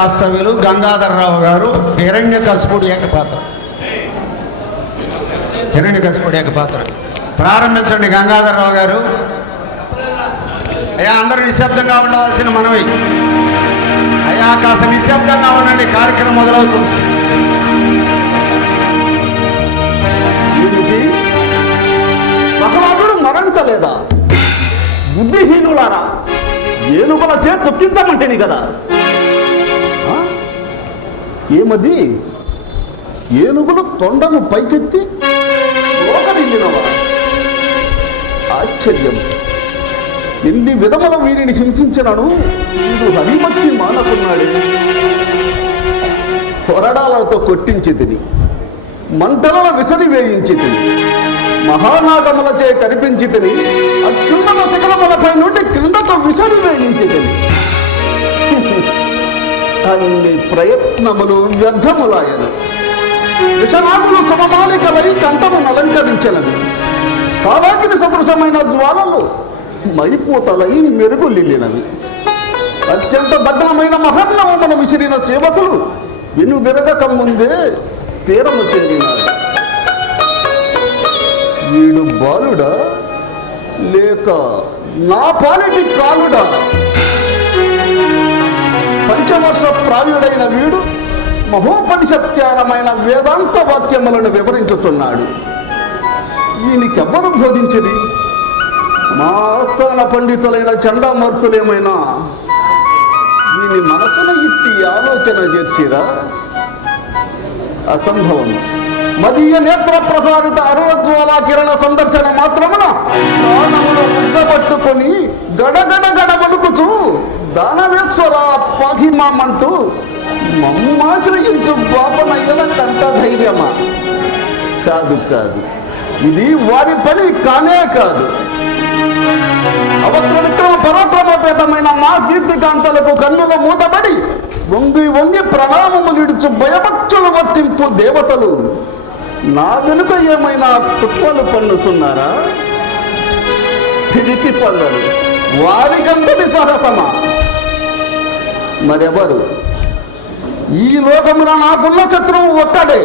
వాస్తవ్యులు గంగాధరరావు గారు హిరణ్య కసుపుడు ఏకపాత్ర. హిరణ్య కసుపుడు ఏకపాత్ర. ప్రారంభించండి గంగాధరరావు గారు. అయ్యా అందరూ నిశ్శబ్దంగా ఉండవలసిన మనవి. అయ్యా కాస్త నిశ్శబ్దంగా ఉండండి కార్యక్రమం మొదలవుతుంది. ఏమిటి ప్రహ్లాదుడు మరణించలేదా? బుద్ధిహీనులారా? ఏనుగుల చే తొక్కించమంటేని కదా? ఏమది? ఏనుగులు తొండను పైకెత్తి రోకరిల్లినవా ఆశ్చర్యం. ఎన్ని విధముల వీరిని హింసించినను? వీడు హరిభక్తి మానకున్నాడే. కొరడాలతో కొట్టించి తిని మంటలను విసరి వేయించి తిని మహానాగములచే కనిపించి తిని అత్యున్నత శిఖరములపై నుండి క్రిందతో విసరి వేయించి తిని. అన్ని ప్రయత్నములు వ్యర్థములాయను. విషనాగులు సమమాలికలై కంఠమును అలంకరించినవి కాలాగ్ని సదృశమైన జ్వాలలు మైపూతలై మెరుగులిల్లినవి. అత్యంత దగ్నమైన మహన్నవమును విసిరిన సేవకులు వెనుదిరగక ముందే తీరము చేరినారు వీడు బాలుడా లేక నా పాలిటి కాలుడా? పంచవర్ష ప్రాయుడైన వీడు మహోపనిషత్యానమైన వేదాంత వాక్యములను వివరించుతున్నాడు. వీనికెవ్వరు బోధించది? మాస్థాన పండితులైన చండామర్కులేమైనా? వీని మనసున ఇట్టి ఆలోచన చేర్చిరా? అసంభవం మదీయ నేత్ర ప్రసారిత అరుణజ్వాలా కిరణ సందర్శన మాత్రమున ప్రాణమును ఉగ్గబట్టుకొని గడగడ గడ వణుకుచు దానవేశ్వర పాహిమామంటూ మమ్మాశ్రయించు బాపనయ్యన కంత ధైర్యమా కాదు కాదు. ఇది వారి పని కానే కాదు. అవక్ర విక్రమ పరాక్రమపేతమైన మా కీర్తికాంతలకు కన్నుల మూతబడి వంగి వంగి ప్రణామములిడుచు భయభక్తులు వర్తింపు దేవతలు నా వెనుక ఏమైనా కుట్రలు పన్నుతున్నారా పిడికి పల్లలు వారికంతటి సహసమా మరెవరు ఈ లోకమున నాకున్న శత్రువు ఒక్కడే.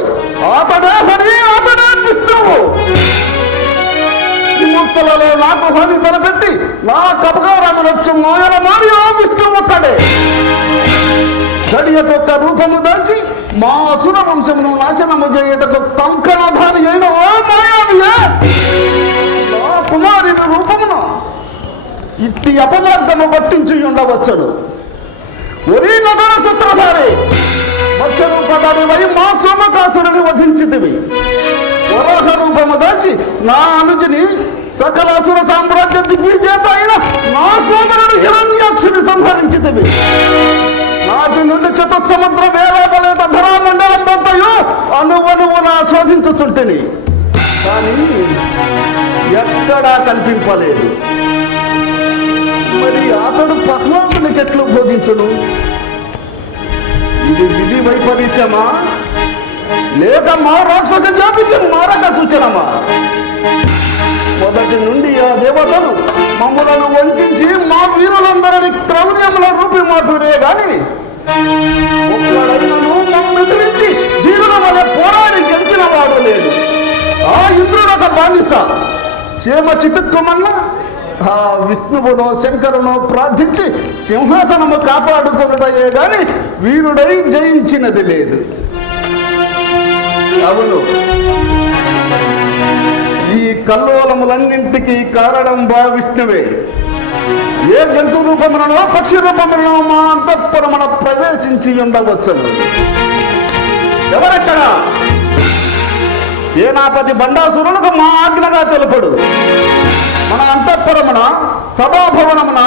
అతడే హరి అతడే విష్ణువు. విముక్తులలో నాకు హాని తలపెట్టి నా కపకారమునొచ్చు మోయల మారి ఆ విష్ణువు ఒక్కడే. గడియకొక్క రూపము దాచి మా అసుర వంశమును నాశనము చేయుటకు కంకణధారి అయిన ఓ మాయావియే. నా కుమారుని రూపమును ఇట్టి అపమార్గము పట్టించి ఉండవచ్చును. ఒరే నగర సూత్రధారి వచ్చను పదవివై మా సోమకాసురుని వధించితివి. వరాహ రూపము దాచి నా అనుజుని సకల అసుర సామ్రాజ్య దిగ్విజేత అయిన నా సోదరుడు హిరణ్యాక్షుని సంహరించితివి. నాటి నుండి చతుస్సముద్ర వేలాపలేత ధరామండలం అంతయు అనువనువు నా శోధించుచుంటిని. కానీ ఎక్కడా కనిపింపలేదు. మరి అతడు ప్రహ్లాదునికి ఎట్లు బోధించును. ఇది విధి వైపరీత్యమా? లేక మా రాక్షస జాతికి మారక సూచనమా? మొదటి నుండి ఆ దేవతలు మమ్మలను వంచి మా వీరులందరిని క్రౌర్యముల రూపి మాటురే గాని ఒక్కడైనను మమ్మ ఎదిరించి వీరుల వల్ల పోరాడి గెలిచిన వాడు లేడు. ఆ ఇంద్రుడు ఒక బానిస చేమ చిటుక్కుమన్న ఆ విష్ణువునో శంకరునో ప్రార్థించి సింహాసనము కాపాడుకున్నటయే గాని వీరుడై జయించినది లేదు. అవును. ఈ కల్లోలములన్నింటికీ కారణం బా విష్ణువే. ఏ జంతు రూపమునో పక్షి రూపమునో మా అంతఃపురమున ప్రవేశించి ఉండవచ్చును. ఎవరెక్కడ? సేనాపతి బండాసురులకు మా ఆజ్ఞగా తెలుపడు. మన అంతఃపురమున సభాభవనమున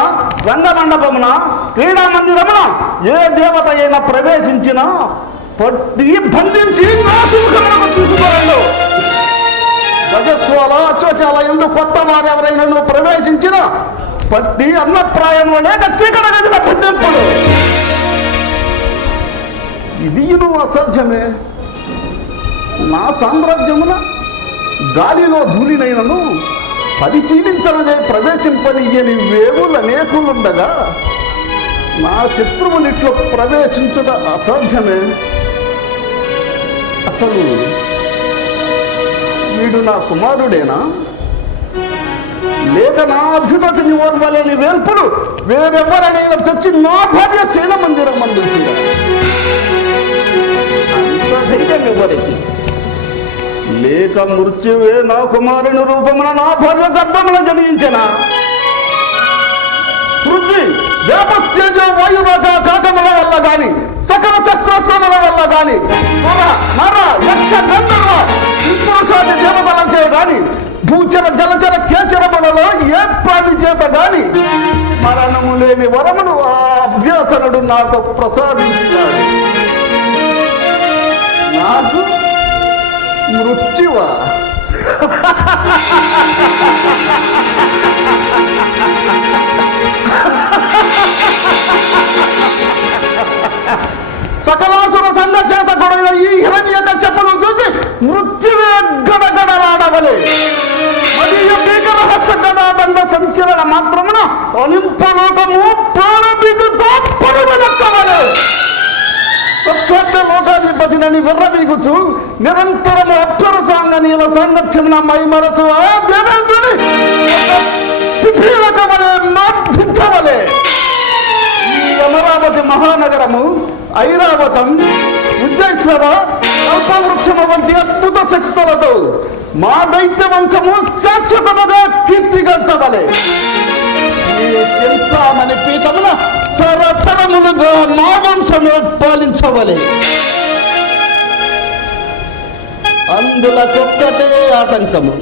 రంగమండపమున క్రీడా మందిరమున ఏ దేవత అయినా ప్రవేశించినా పట్టి బంధించి నా సుఖములకు గజస్వాల అశ్వచాల ఎందు కొత్త వారు ఎవరైనా నువ్వు ప్రవేశించిన పట్టి అన్నప్రాయం లేక చీకట గదిన పట్టింపుడు ఇది నువ్వు అసాధ్యమే. నా సామ్రాజ్యమున గాలిలో ధూళినైనను పరిశీలించడదే ప్రవేశింపనియని వేవులు అనేకులుండగా నా శత్రువునిట్లో ప్రవేశించుట అసాధ్యమే. అసలు వీడు నా కుమారుడేనా? లేక నా అభ్యున్నతిని ఓర్వలేని వేల్పులు వేరెవరనైనా తెచ్చి నా భార్య శీల మందిరం అందించిన అంత ధైర్యం ఎవరికి లేక మృత్యువే నా కుమారుని రూపమున నా భార్య గర్భమున జనించిన పృథ్వీ వేపస్తేజ వాయురాక కాకముల వల్ల గాని సకల శస్త్రస్త్రముల వల్ల గాని సుర నర యక్ష గంధర్వ పురుషాది దేవతల చే గాని భూచర జలచర కేచరములలో ఏ ప్రాణి చేత గాని మరణము లేని వరమును ఆ అభ్యాసనుడు నాకు ప్రసాదించినాడు. నాకు మృత్యువా? సకలాసుర సంఘ చేత కొడైన ఈ హిరణ్య చెప్పులు చూసి మృత్యువే గడగడలాడవలే. మరియు భీకర హస్త గదాదండ సంచలన మాత్రమున అలింపలోకము ప్రాణబీజంతో పరువెనక్కవలే ప్రఖ్యాత లోకాధిపతినని విర్రవీగుచు నిరంతరము అక్షర సాంగ నీల సాంగత్యమున మైమరచు ఆ దేవేంద్రుని! పిపీలకవలే మార్ధించవలే ఈ అమరావతి మహానగరము ఐరావతం ఉజ్జయిశ్రవ అల్పవృక్షము వంటి అద్భుత శక్తులతో మా దైత్య వంశము శాశ్వతముగా కీర్తిగంచవలే ఈ చింతామణి పీఠమున తరతరములుగా మా వంశమే పాలించవలే అందులకొక్కటే ఆటంకము.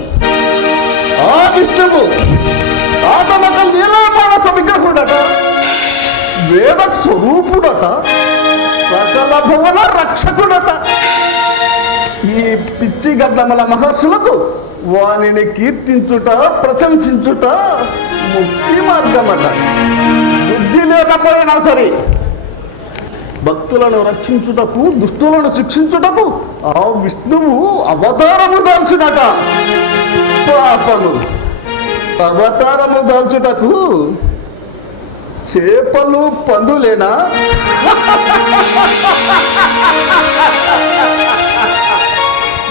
ఆ విష్ణువు ఆతనక లీలామానస విగ్రహుడట వేద స్వరూపుడట సకల భువన రక్షకుడట. ఈ పిచ్చి గడ్డమల మహర్షులకు వానిని కీర్తించుట ప్రశంసించుట ముక్తి మార్గమట. బుద్ధి లేకపోయినా సరే భక్తులను రక్షించుటకు దుష్టులను శిక్షించుటకు ఆ విష్ణువు అవతారము దాల్చునట పాపము. అవతారము దాల్చుటకు చేపలు పందులేనా?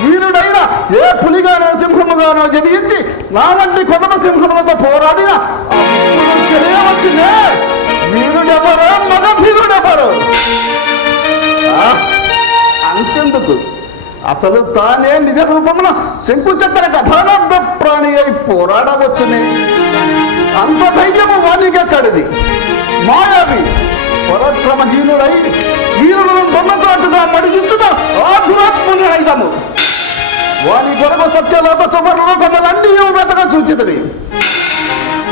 వీరుడైన ఏ పులిగానో సింహముగానో జనించి నా వంటి కొదమ సింహములతో పోరాడిన అప్పుడు తెలియవచ్చునే వీరుడెవరో మగధీరుడెవరో. అంతెందుకు. అసలు తానే నిజ రూపమున శంకుచక్ర కథానార్థ ప్రాణి అయి పోరాడవచ్చునే. అంత ధైర్యము వానికెక్కడిది మాయావి పరాక్రమహీనుడై వీరులను దొంగచాటుగా మడిగించుట ఆ దురాత్మని అయిదము. వాని కొరకు సత్యలోప సువర్లోకములన్నీ వెతక సూచితని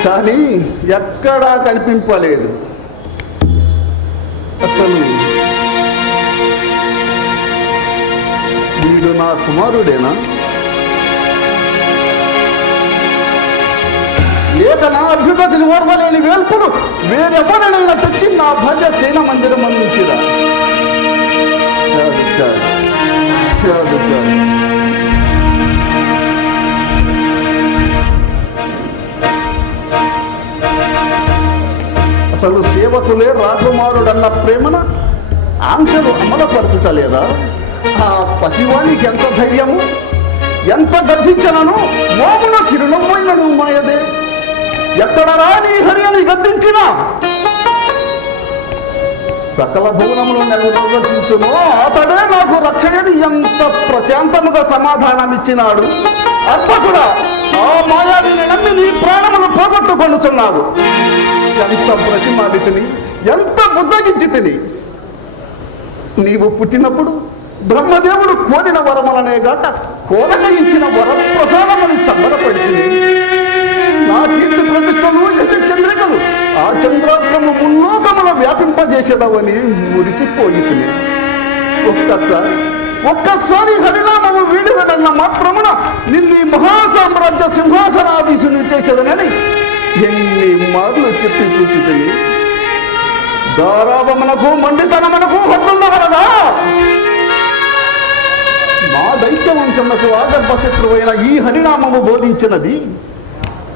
కానీ ఎక్కడా కనిపింపలేదు. అసలు వీడు నా కుమారుడేనా? లేక నా అభ్యుపతిని ఓర్వలేని వేల్పులు వేరెవరినైనా తెచ్చి నా భార్య సేన మందిరం అందించిరా? కాదు కాదు అసలు సేవకులే రాకుమారుడన్న ప్రేమన ఆంక్షలు అమలుపరచుట లేదా? ఆ పసివానికి ఎంత ధైర్యము? ఎంత గద్దించనను? మోమున చిరునవ్వైనను మాయదే. ఎక్కడ రాని హరి అని గద్దించిన? సకల భువనములు నిర్వర్తించును అతడే నాకు రక్షణని ఎంత ప్రశాంతముగా సమాధానమిచ్చినాడు. అర్పకుడా ఆ మాయావిని నమ్మి నీ ప్రాణములు పోగొట్టుకొనుచున్నావు. ఎంత ప్రతిమాలితిని ఎంత బుద్ధగించి తిని. నీవు పుట్టినప్పుడు బ్రహ్మదేవుడు కోరిన వరములనే గాక కోరక ఇచ్చిన వరప్రసాదమని సంబరపడితే నా కీర్తి ప్రతిష్టలు యశ చంద్రికలు ఆ చంద్రార్కము ముల్లోకముల వ్యాపింపజేసేదవని మురిసిపోయి ఒక్కసారి ఒక్కసారి హరినామము వీడిదనన్న మాత్రమున నిన్ను మహాసామ్రాజ్య సింహాసనాధీశుని చేసేదనని ఎన్ని మార్లు చెప్పి చూచితిని. గారాభమునకు మండితనమునకు హద్దుండగలదా మా దైత్య వంశమునకు ఆగర్భశత్రువైన ఈ హరినామము బోధించినది.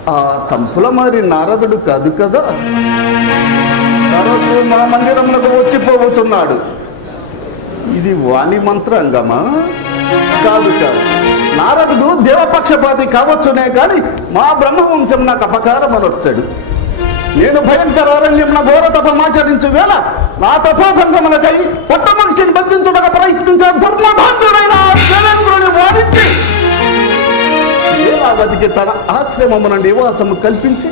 ఆ తంపుల మరి నారదుడు కాదు కదా? తరచు మా మందిరంలోకి వచ్చిపోతున్నాడు ఇది వాణి మంత్రాంగమా? కాదు కాదు. నారదుడు దేవపక్షపాతి కావచ్చునే కానీ మా బ్రహ్మవంశం నాకు అపకారం అనొచ్చాడు నేను భయంకర అరణ్యం ఘోర తపమాచరించు వేళ నా తపోభంగములకై పట్టమనిషిని బంధించుటగా ప్రయత్నించిన ధర్మబాంధుడైన జనేంద్రుని వారించి లీలావతికి తన ఆశ్రమమున నివాసము కల్పించి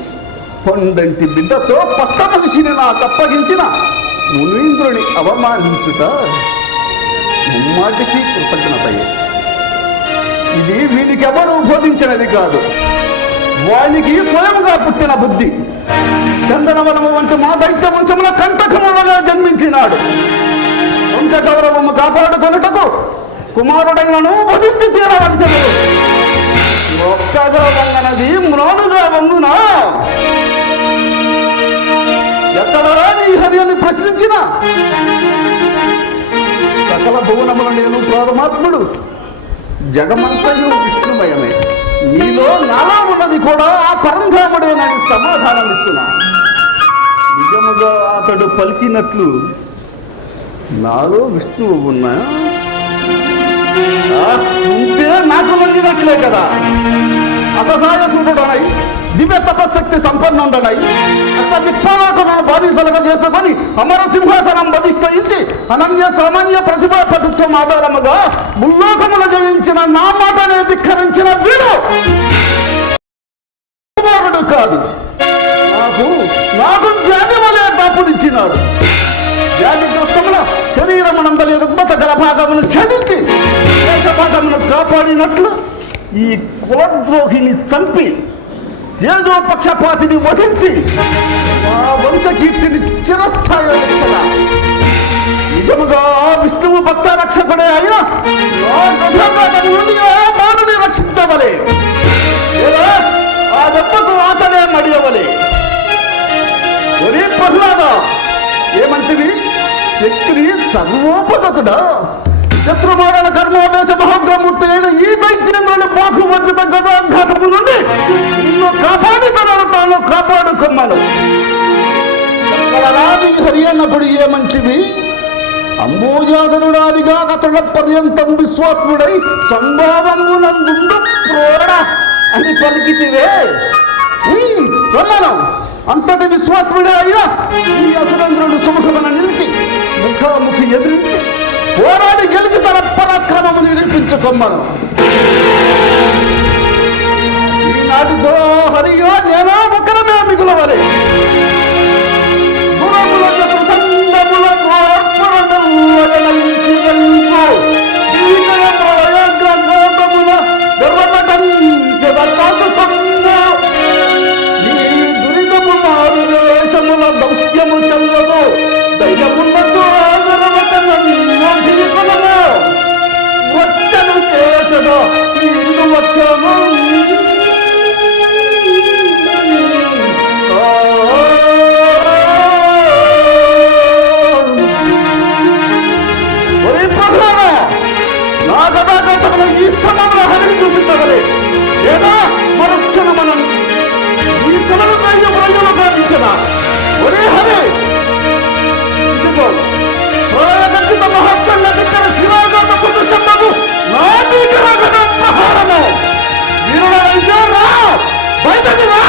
కొండంటి బిడ్డతో పట్టమనిషిని నాకు అప్పగించిన మునీంద్రుని అవమానించుట ముమ్మాటికి కృతజ్ఞతయే. ఇది వీనికి ఎవరు బోధించినది కాదు. వానికి స్వయంగా పుట్టిన బుద్ధి. చందనవనము వంటి మా దైత్య వంశముల కంటకములలో జన్మించినాడు. వంశ గౌరవము కాపాడుకొనుటకు కుమారుడైనను వధించి తీరవలసినది. ఒక్కగా వంగనది మ్రోనుగా వంగునా? ఎక్కడరా నీ హరియని ప్రశ్నించిన? సకల భువనముల నేను పరమాత్ముడు జగమంతయు విష్ణుమయమే. నీలో నాలో ఉన్నది కూడా ఆ పరంధాముడేనని సమాధానం ఇచ్చిన. నిజముగా అతడు పలికినట్లు నాలో విష్ణువు ఉన్నా? ఉంటే నాకు లొంగినట్లే కదా. అసహాయ సూర్యుడనై దివ్య తపశక్తి సంపన్నుండనై. అష్ట దిక్పాలకులను బాధిసలుగా చేసుకొని అమర సింహాసనం బధిష్ఠించి అనన్య సామాన్య ప్రతిభా పటిత్వం ఆధారముగా ముల్లోకములు జయించిన నా మాటనే ధిక్కరించిన వీడు. కుమారుడు కాదు. నాకు నాకు వ్యాధి వలె దాపునిచ్చినాడు. వ్యాధిగ్రస్తముల శరీరమునందలి రుగ్మత గల భాగమును ఛేదించి దేశ భాగమును కాపాడినట్లు ఈ కులద్రోహిని చంపి తేజోపక్షపాతిని వధించి ఆ వంశకీర్తిని చిరస్థాయి రక్షణ నిజముగా విష్ణువు భక్త రక్షకుడే అయినా ఆ మానని రక్షించవలే. ఆ దెబ్బకు ఆచనే మడియవలే. ఒరే ప్రహ్లాద ఏమంటివి? చక్రి సర్వోపగతుడా? శత్రుమారణ కర్మోదేశ మహోగ్రమూర్తి అయిన ఈ దైత్యేంద్రుని బాహు వర్జిత గదాఘాతము నుండి నిన్ను కాపాడి తనను తాను కాపాడుకొమ్మను రావి హరి అన్నప్పుడు ఏమంటివి అంబోజాసనుడాదిగా కథల పర్యంతం విశ్వాత్ముడై సంభావమునందుండు ప్రోడ అని పలికితివే. ఉమ్, అంతటి విశ్వాత్ముడే అయినా ఈ అసురేంద్రుడు సుముఖమున నిలిచి ముఖాముఖి ఎదిరించి పోరాడి గెలిచి తన పరాక్రమము నిరూపించుకొమ్మను ఈనాటితో హరియో నేనో ఒకరమే మిగులవలే. 欢迎大家来。